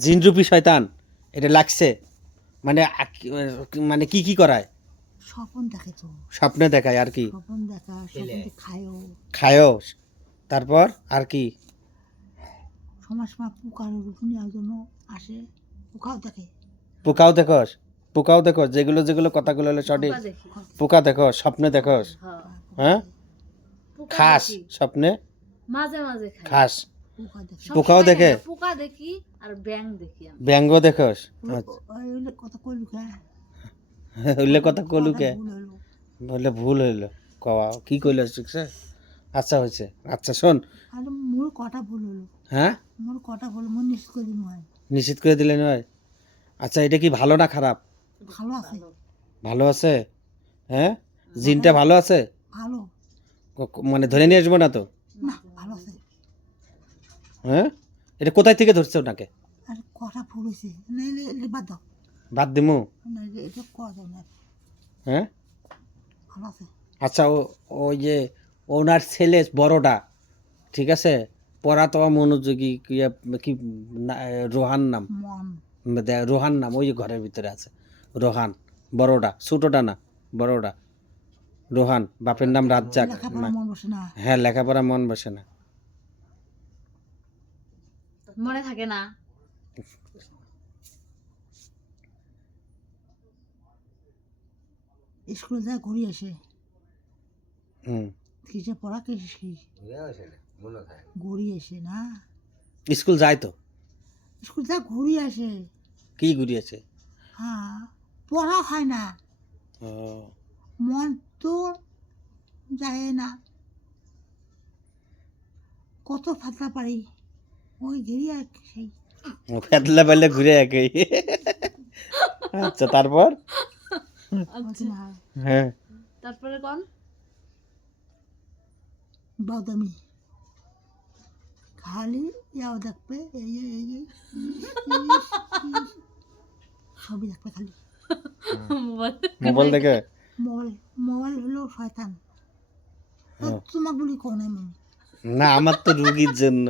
জিনরূপী শয়তান এটা লাগছে। মানে মানে কি কি করায়? স্বপন দেখে তো। স্বপ্নে দেখায় আর কি? স্বপন দেখা স্বপন খায়ও। খায়ও। তারপর আর কি? সময় সময় পোকার রুকুনিয়ার জন্য আসে পোকাও দেখে। পোকাও দেখোস? পোকাও দেখোস? যেগুলো যেগুলো কথাগুলো হলো সঠিক। পোকা দেখি। দেখোস? স্বপ্নে দেখোস? হ্যাঁ। হ্যাঁ? খাস স্বপ্নে? মাঝে মাঝে খাস। পোকাও দেখে? পোকা দেখি আর ব্যাং দেখি আমি। ব্যঙ্গ দেখোস আচ্ছা। কথা কইলু কে? হইলে কথা কলুকে ভুল হইল। বললে ভুল হইল। কওয়া কি কইলো শিখছে আচ্ছা হয়েছে আচ্ছা শোন। আর মোর কটা ভুল হলো হ্যাঁ? মোর কটা ভুল মোর নিশ্চিত করে দিন হয় নিশ্চিত করে দিলে নয়? আচ্ছা এটা কি ভালো না খারাপ? ভালো আছে। ভালো আছে? হ্যাঁ? জিনটা ভালো আছে? ভালো। মানে ধরে নিয়ে আসব না তো? হ্যাঁ? এটা কোথায় থেকে ধরছে ওনাকে আর কটা ভুল হয়েছে। বাদ দাও। বাদ দিমু? এটা কয়া যাবে না। হ্যাঁ? আচ্ছা ও ওই যে ওনার ছেলে বড়টা ঠিক আছে? পড়া তো মনোযোগী কি রোহান নাম? রোহান নাম ওই ঘরের ভিতরে আছে। রোহান বড়টা ছোটটা না বড়টা। রোহান বাপের নাম রাজ্জাক হ্যাঁ লেখাপড়া মন বসে না। মনে থাকে না। স্কুলে যায় ঘুরে আসে। হুম। কিসে পড়া কিসে কি? ঘুরি আসে না স্কুল যায় তো? স্কুল যায় ঘুরে আসে। কি ঘুরিয়েছে হ্যাঁ পড়া হয় না। মন তো যায় না। কত ফাতলা পারি। ওই ঘিরি আর সেই ফেতলা পাইলে ঘুরে একই। আচ্ছা তারপর? হ্যাঁ। তারপরে কোন? বাদামি। খালি ইয়াও দেখবে এই এই সবই দেখবে খালি। মোবাইল মোবাইল দেখে? মোবাইল মোবাইল হলো শয়তান। হ্যাঁ। তোমাক বলি কোন আমি? না আমার তো রুগীর জন্য।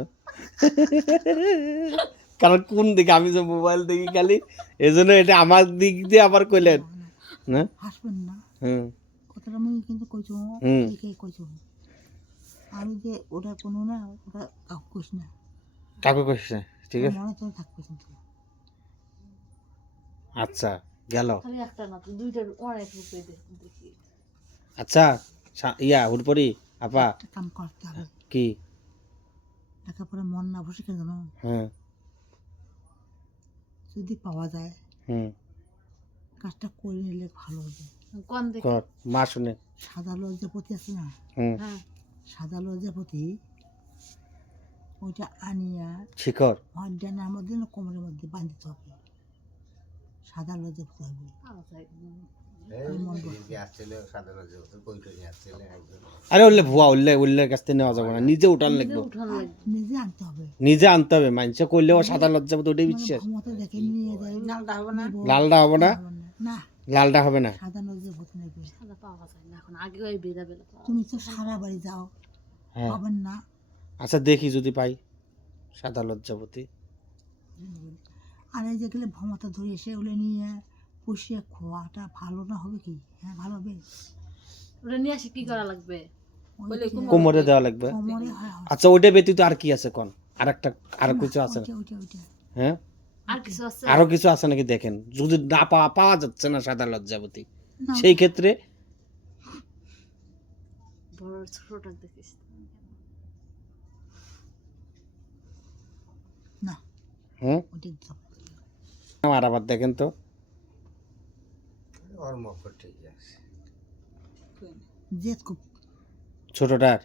কারণ কোন দিকে? আমি যে মোবাইল দেখি খালি এই জন্য এটা আমার দিক দিয়ে আবার কইলেন। না হাসবেন না। হুম। কথাটা আমি কিন্তু কইছো হুম। কইছো? আমি যে ওটা কোনো না ওটা কাউকে কইস না। কাকু কইছে ঠিক আছে? মনে তো থাকবে কিন্তু আচ্ছা গেল। খালি একটা না তো দুইটার অনেক রূপে দেখি। আচ্ছা ইয়া হুড়পরি আপা। কাম করতে হবে। কি? লেখাপড়া মন না বসে কেন জানো? হ্যাঁ। যদি পাওয়া যায় হুম। কাজটা করে নিলে ভালো হবে। কোন দেখি মা শুনে। সাদা লজ্জাপতি আছে না? হুম। হ্যাঁ। সাদা লজ্জাপতি ওইটা আনিয়া শিখর হরডানার মধ্যে কোমরের মধ্যে বাঁধতে হবে? সাদা লজ্জাপতি হবে। আরে উল্লে ভুয়া উল্লে উল্লের কাছ থেকে নেওয়া যাবে না। নিজে উঠান লাগবে। নিজে আনতে হবে। নিজে আনতে হবে মানুষে করলেও সাদা লজ্জা তো ওটাই মানে বিশ্বাস। লালটা হবে না? লালটা হবে না? না। লালটা হবে না? সাদা লজ্জাপতি নেবে সাদা পাওয়া যায় না এখন আগে ওই বেড়া বেলা পাওয়া তুমি তো সারা বাড়ি যাও হ্যাঁ। পাবেন না। আচ্ছা দেখি যদি পাই সাদা লজ্জাপতি আর এই যেগুলো ক্ষমতা ধরে এসে ওগুলো নিয়ে পুষিয়ে খোয়াটা ভালো না হবে কি? হ্যাঁ ভালো হবে। ওটা নিয়ে আসি কি করা লাগবে? কোমরে দেওয়া লাগবে। হয় হয়। আচ্ছা ওইটা ব্যতীত আর কি আছে কোন? আর একটা আর কিছু আছে? হ্যাঁ? আর কিছু আছে? আরও কিছু আছে নাকি দেখেন? যদি না পাওয়া পাওয়া যাচ্ছে না সাদা লজ্জাপতি সেই ক্ষেত্রে না। হুম। আর আবার দেখেন তো। জেদ খুব। ছোটটার?